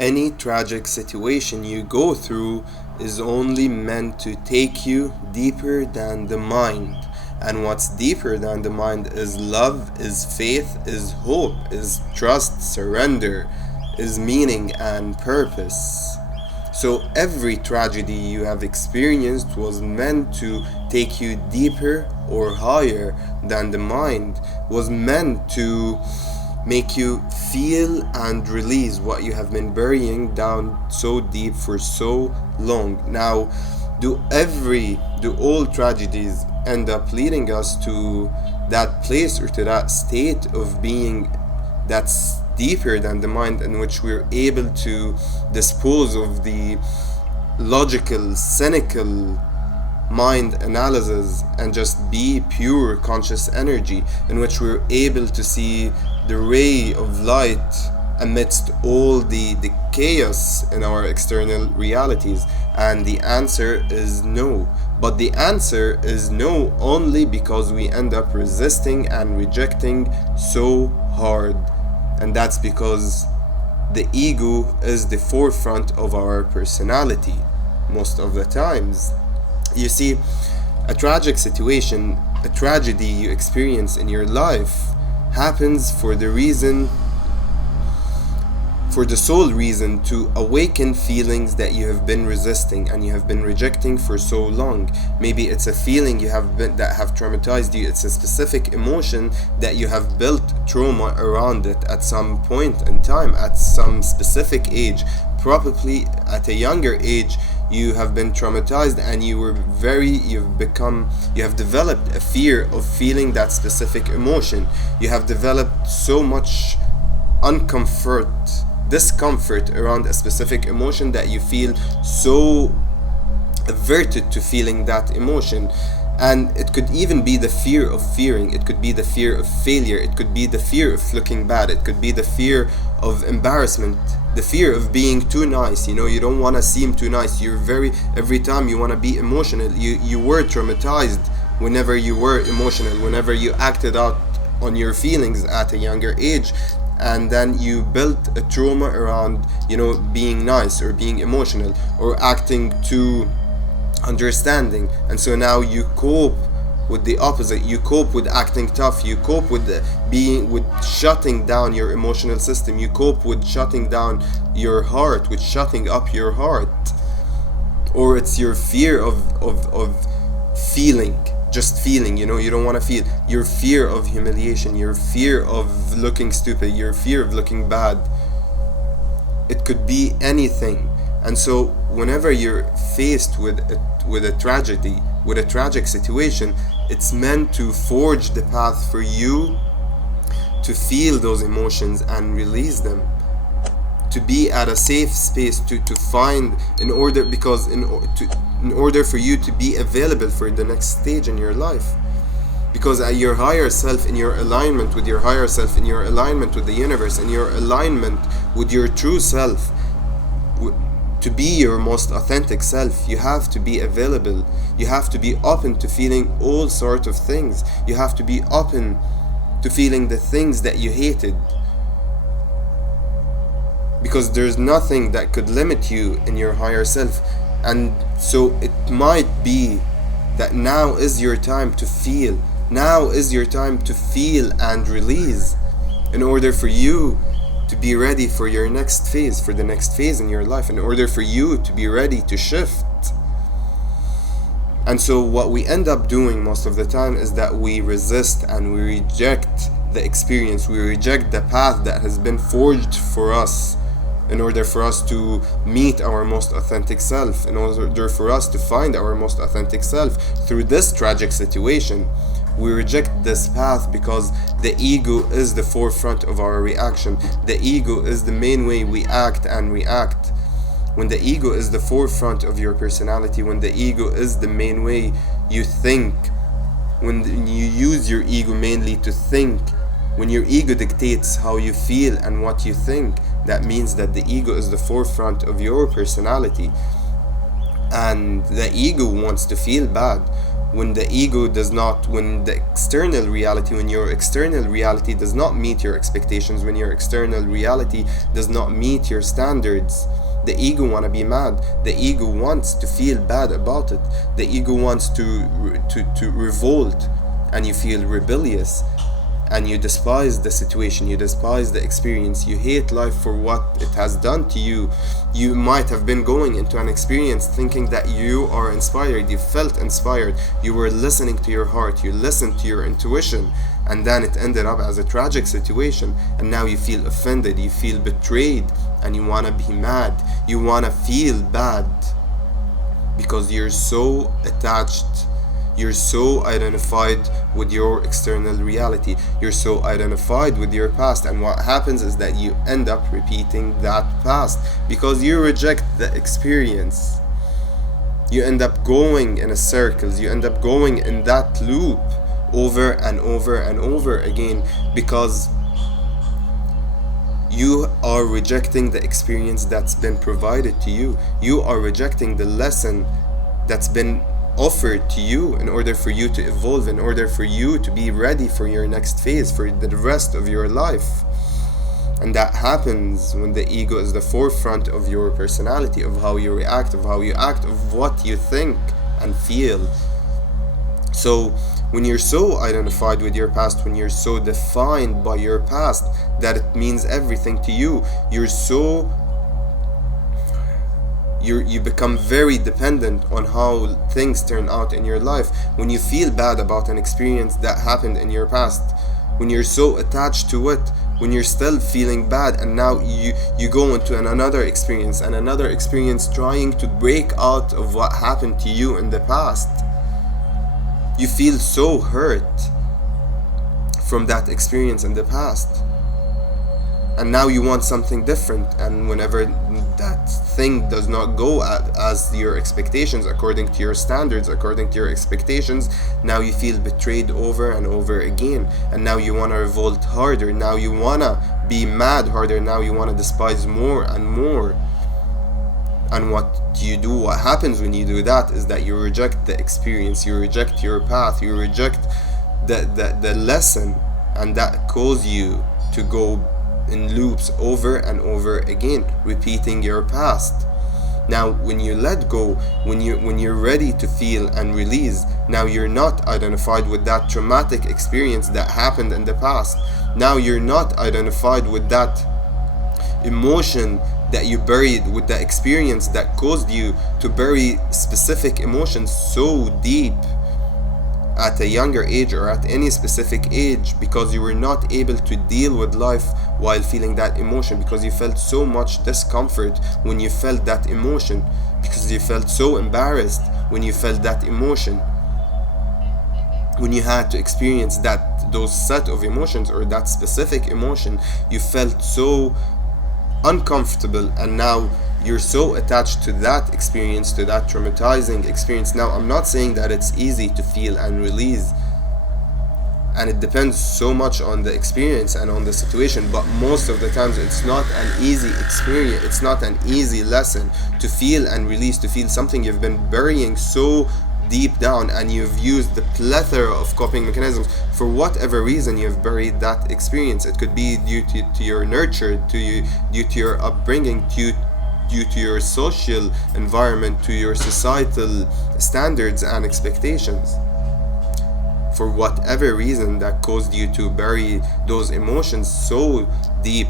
Any tragic situation you go through is only meant to take you deeper than the mind. And what's deeper than the mind is love, is faith, is hope, is trust, surrender, is meaning and purpose. So every tragedy you have experienced was meant to take you deeper or higher than the mind, was meant to make you feel and release what you have been burying down so deep for so long. Now, do all tragedies end up leading us to that place or to that state of being that's deeper than the mind, in which we're able to dispose of the logical, cynical mind analysis and just be pure conscious energy, in which we're able to see the ray of light amidst all the chaos in our external realities? And the answer is no. But the answer is no only because we end up resisting and rejecting so hard. And that's because the ego is the forefront of our personality most of the times. You see, a tragic situation, a tragedy you experience in your life happens for the sole reason to awaken feelings that you have been resisting and you have been rejecting for so long. Maybe it's a feeling that have traumatized you. It's a specific emotion that you have built trauma around it at some point in time, at some specific age. Probably at a younger age you have been traumatized and you have developed a fear of feeling that specific emotion. You have developed so much discomfort around a specific emotion that you feel so averted to feeling that emotion. And it could even be the fear of fearing, it could be the fear of failure, it could be the fear of looking bad, it could be the fear of embarrassment, the fear of being too nice. You don't want to seem too nice. Every time you want to be emotional, you were traumatized whenever you were emotional, whenever you acted out on your feelings at a younger age. And then you built a trauma around, being nice or being emotional or acting too understanding. And so now you cope with the opposite. You cope with acting tough. You cope with shutting down your emotional system. You cope with shutting down your heart, with shutting up your heart. Or it's your fear of feeling. Just feeling, you don't want to feel. Your fear of humiliation, your fear of looking stupid, your fear of looking bad. It could be anything. And so whenever you're faced with a tragedy, with a tragic situation, it's meant to forge the path for you to feel those emotions and release them, to be at a safe space to find, in order for you to be available for the next stage in your life. Because at your higher self, in your alignment with your higher self, in your alignment with the universe, in your alignment with your true self, to be your most authentic self, you have to be available. You have to be open to feeling all sorts of things. You have to be open to feeling the things that you hated. Because there's nothing that could limit you in your higher self. And so it might be that now is your time to feel. Now is your time to feel and release, in order for you to be ready for your next phase, for the next phase in your life, in order for you to be ready to shift. And so what we end up doing most of the time is that we resist and we reject the experience. We reject the path that has been forged for us, in order for us to meet our most authentic self, in order for us to find our most authentic self through this tragic situation. We reject this path because the ego is the forefront of our reaction. The ego is the main way we act and react. When the ego is the forefront of your personality, when the ego is the main way you think, when you use your ego mainly to think, when your ego dictates how you feel and what you think, that means that the ego is the forefront of your personality. And the ego wants to feel bad, when the ego does not, when the external reality, when your external reality does not meet your expectations, when your external reality does not meet your standards, the ego want to be mad. The ego wants to feel bad about it. The ego wants to revolt, and you feel rebellious, and you despise the situation, you despise the experience, you hate life for what it has done to you. You might have been going into an experience thinking that you are inspired, you felt inspired, you were listening to your heart, you listened to your intuition, and then it ended up as a tragic situation, and now you feel offended, you feel betrayed, and you want to be mad, you want to feel bad, because you're so attached, you're so identified with your external reality, you're so identified with your past, and what happens is that you end up repeating that past because you reject the experience. You end up going in a circles, you end up going in that loop over and over and over again, because you are rejecting the experience that's been provided to you. You are rejecting the lesson that's been offered to you in order for you to evolve, in order for you to be ready for your next phase, for the rest of your life. And that happens when the ego is the forefront of your personality, of how you react, of how you act, of what you think and feel. So when you're so identified with your past, when you're so defined by your past that it means everything to you, you become very dependent on how things turn out in your life. When you feel bad about an experience that happened in your past, when you're so attached to it, when you're still feeling bad, and now you go into another experience and another experience trying to break out of what happened to you in the past, you feel so hurt from that experience in the past, and now you want something different. And whenever that thing does not go as your expectations, according to your standards, according to your expectations, now you feel betrayed over and over again, and now you want to revolt harder, now you want to be mad harder, now you want to despise more and more. And what do you do? What happens when you do that is that you reject the experience, you reject your path, you reject the lesson, and that causes you to go in loops over and over again, repeating your past. Now when you let go, when you're ready to feel and release, now you're not identified with that traumatic experience that happened in the past. Now you're not identified with that emotion that you buried, with the experience that caused you to bury specific emotions so deep at a younger age or at any specific age, because you were not able to deal with life while feeling that emotion, because you felt so much discomfort when you felt that emotion, because you felt so embarrassed when you felt that emotion, when you had to experience those set of emotions or that specific emotion. You felt so uncomfortable, and now you're so attached to that experience, to that traumatizing experience. Now I'm not saying that it's easy to feel and release, and it depends so much on the experience and on the situation, but most of the times it's not an easy experience, it's not an easy lesson to feel and release, to feel something you've been burying so deep down, and you've used the plethora of coping mechanisms. For whatever reason you've buried that experience, it could be due to your nurture, due to your upbringing, due to your social environment, to your societal standards and expectations. For whatever reason that caused you to bury those emotions so deep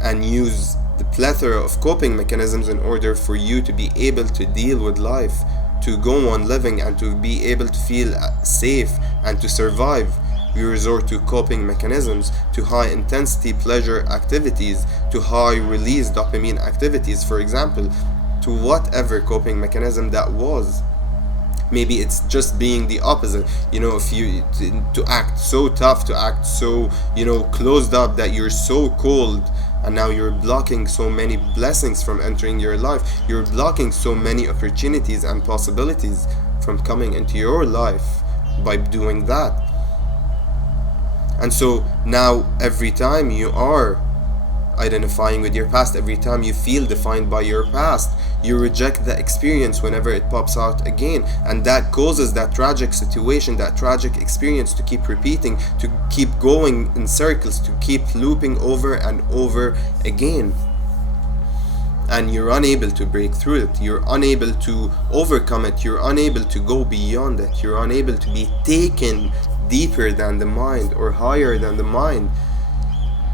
and use the plethora of coping mechanisms in order for you to be able to deal with life, to go on living, and to be able to feel safe and to survive. We resort to coping mechanisms, to high intensity pleasure activities, to high release dopamine activities, for example, to whatever coping mechanism that was. Maybe it's just being the opposite, if you to act so tough, to act so closed up, that you're so cold, and now you're blocking so many blessings from entering your life. You're blocking so many opportunities and possibilities from coming into your life by doing that. And so now every time you are identifying with your past. Every time you feel defined by your past, you reject the experience whenever it pops out again, and that causes that tragic situation, that tragic experience to keep repeating, to keep going in circles, to keep looping over and over again. And you're unable to break through it, you're unable to overcome it, you're unable to go beyond it, you're unable to be taken deeper than the mind or higher than the mind.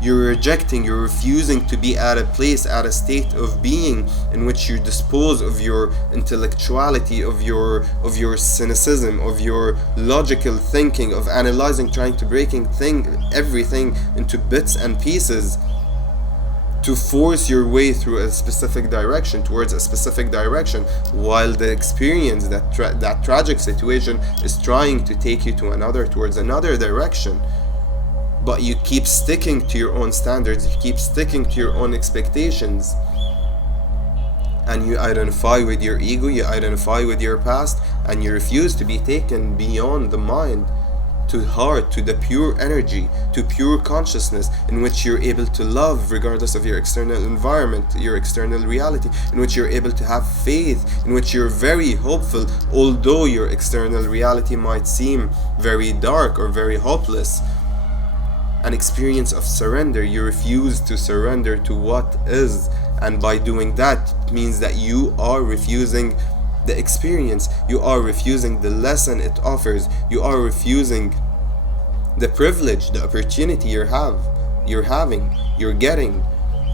You're rejecting, you're refusing to be at a place, at a state of being in which you dispose of your intellectuality, of your cynicism, of your logical thinking, of analyzing, trying to breaking everything into bits and pieces, to force your way through a specific direction, towards a specific direction, while the experience, that tragic situation, is trying to take you towards another direction. But you keep sticking to your own standards, you keep sticking to your own expectations, and you identify with your ego, you identify with your past, and you refuse to be taken beyond the mind, to heart, to the pure energy, to pure consciousness, in which you're able to love regardless of your external environment, your external reality, in which you're able to have faith, in which you're very hopeful, although your external reality might seem very dark or very hopeless. An experience of surrender. You refuse to surrender to what is, and by doing that, it means that you are refusing the experience, you are refusing the lesson it offers, you are refusing the privilege, the opportunity you're getting.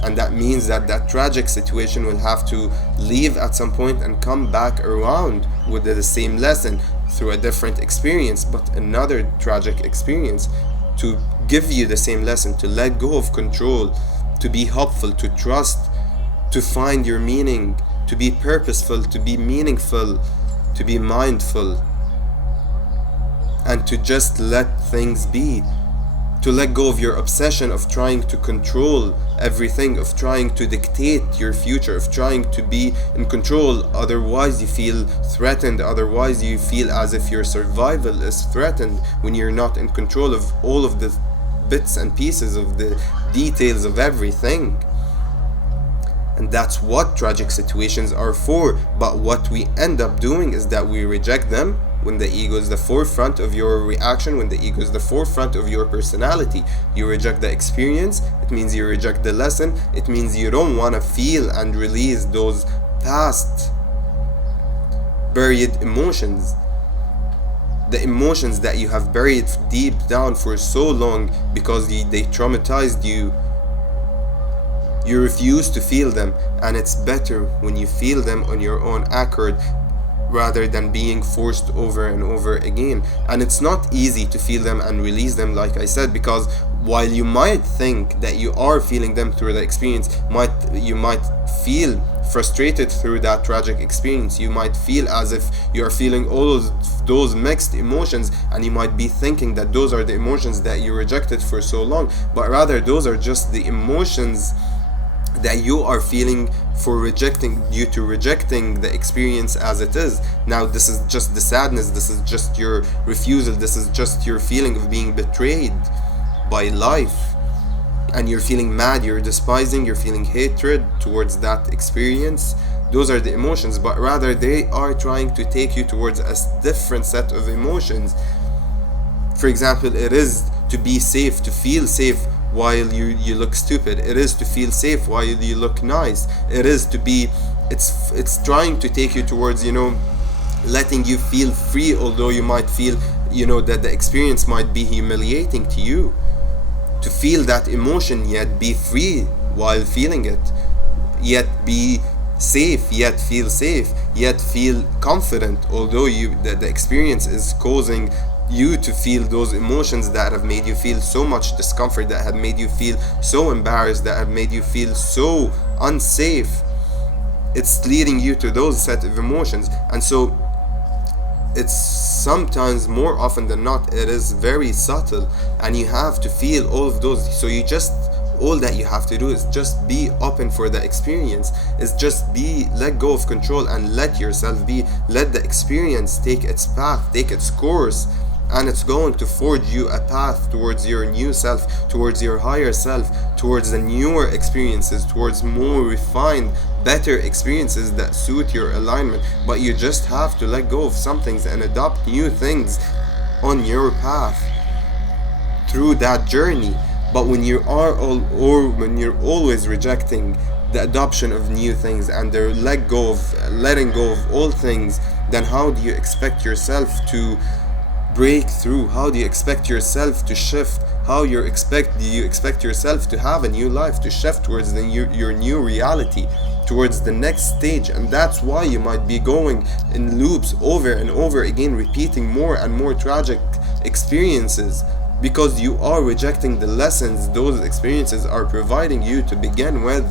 And that means that tragic situation will have to leave at some point and come back around with the same lesson through a different experience, but another tragic experience, to give you the same lesson, to let go of control, to be hopeful, to trust, to find your meaning, to be purposeful, to be meaningful, to be mindful, and to just let things be, to let go of your obsession of trying to control everything, of trying to dictate your future, of trying to be in control. Otherwise you feel threatened, otherwise you feel as if your survival is threatened when you're not in control of all of the bits and pieces, of the details of everything. And that's what tragic situations are for. But what we end up doing is that we reject them when the ego is the forefront of your reaction, when the ego is the forefront of your personality. You reject the experience, it means you reject the lesson, it means you don't want to feel and release those past buried emotions, the emotions that you have buried deep down for so long because they traumatized you. You refuse to feel them, and it's better when you feel them on your own accord rather than being forced over and over again. And it's not easy to feel them and release them, like I said, because while you might think that you are feeling them through the experience, you might feel frustrated through that tragic experience, you might feel as if you are feeling all of those mixed emotions, and you might be thinking that those are the emotions that you rejected for so long, but rather those are just the emotions that you are feeling due to rejecting the experience as it is. Now this is just the sadness, this is just your refusal, this is just your feeling of being betrayed by life, and you're feeling mad, you're despising, you're feeling hatred towards that experience. Those are the emotions, but rather they are trying to take you towards a different set of emotions. For example, it is to be safe, to feel safe while you look stupid. It is to feel safe while you look nice. It is to be, it's trying to take you towards, letting you feel free, although you might feel, that the experience might be humiliating to you. To feel that emotion, yet be free while feeling it, yet be safe, yet feel confident, although the experience is causing you to feel those emotions that have made you feel so much discomfort, that have made you feel so embarrassed, that have made you feel so unsafe. It's leading you to those set of emotions. And so it's sometimes, more often than not, it is very subtle, and you have to feel all of those. So all that you have to do is just be open for the experience, is just let go of control and let yourself be, let the experience take its path, take its course, and it's going to forge you a path towards your new self, towards your higher self, towards the newer experiences, towards more refined, better experiences that suit your alignment. But you just have to let go of some things and adopt new things on your path through that journey. But when you are when you're always rejecting the adoption of new things and the letting go of all things, then how do you expect yourself to break through? How do you expect yourself to shift? Do you expect yourself to have a new life, to shift towards your new reality, towards the next stage? And that's why you might be going in loops over and over again, repeating more and more tragic experiences, because you are rejecting the lessons those experiences are providing you to begin with.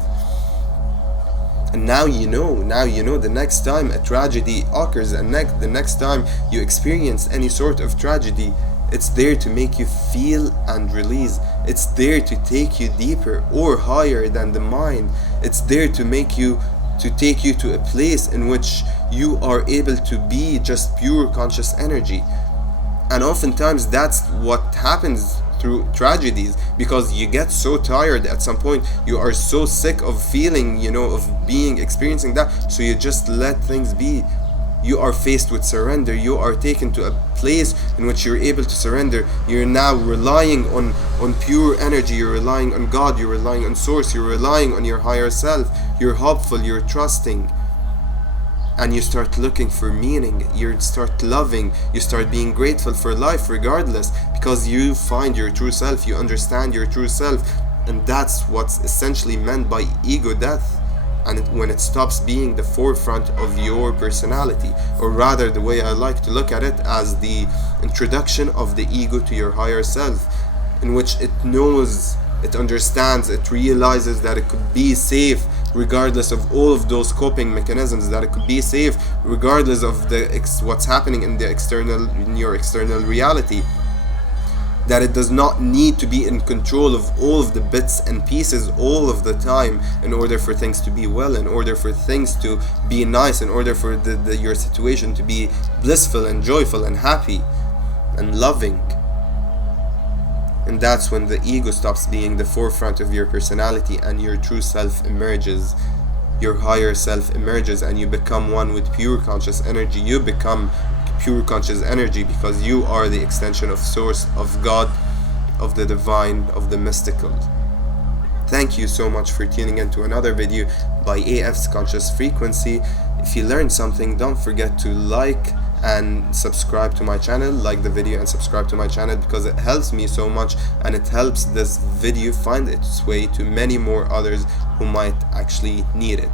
And now you know the next time a tragedy occurs, and the next time you experience any sort of tragedy, it's there to make you feel and release. It's there to take you deeper or higher than the mind. It's there to take you to a place in which you are able to be just pure conscious energy. And oftentimes that's what happens through tragedies, because you get so tired at some point, you are so sick of feeling, of experiencing that, so you just let things be. You are faced with surrender. You are taken to a place in which you're able to surrender. You're now relying on pure energy. You're relying on God. You're relying on Source. You're relying on your higher self. You're hopeful. You're trusting. And you start looking for meaning. You start loving. You start being grateful for life regardless, because you find your true self. You understand your true self. And that's what's essentially meant by ego death. And when it stops being the forefront of your personality, or rather the way I like to look at it, as the introduction of the ego to your higher self, in which it knows, it understands, it realizes that it could be safe regardless of all of those coping mechanisms, that it could be safe regardless of what's happening in your external reality, that it does not need to be in control of all of the bits and pieces all of the time in order for things to be well, in order for things to be nice, in order for your situation to be blissful and joyful and happy and loving. And that's when the ego stops being the forefront of your personality and your true self emerges. Your higher self emerges and you become one with pure conscious energy. You become pure conscious energy because you are the extension of Source, of God, of the divine, of the mystical. Thank you so much for tuning in to another video by AF's Conscious Frequency. If you learned something, don't forget to like and subscribe to my channel. Like the video and subscribe to my channel, because it helps me so much and it helps this video find its way to many more others who might actually need it.